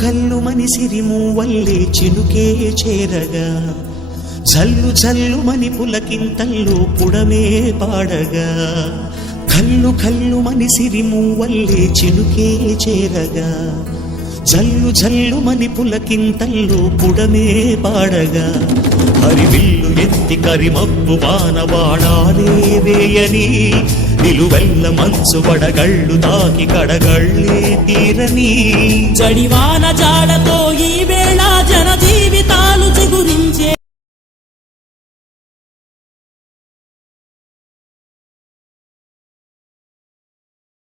కల్లు మని సిరిమూవల్లే చినుకే చేరగా జల్లు జల్లు మని పులకింతల్లో పుడమే పాడగా కల్లు కల్లు మని సిరిమూవల్లే చినుకే చేరగా జల్లు జల్లు మని పులకింతల్లో పుడమే పాడగా హరివిల్లు ఎత్తి కరిమబ్బు వానవాడాలే వేయని నిలువెల్ల మంచు వడగళ్ళు తాకి కడగళ్ళే తీరని జడివాన జాడతో ఈ వేళ జన జీవితాలు చిగురించే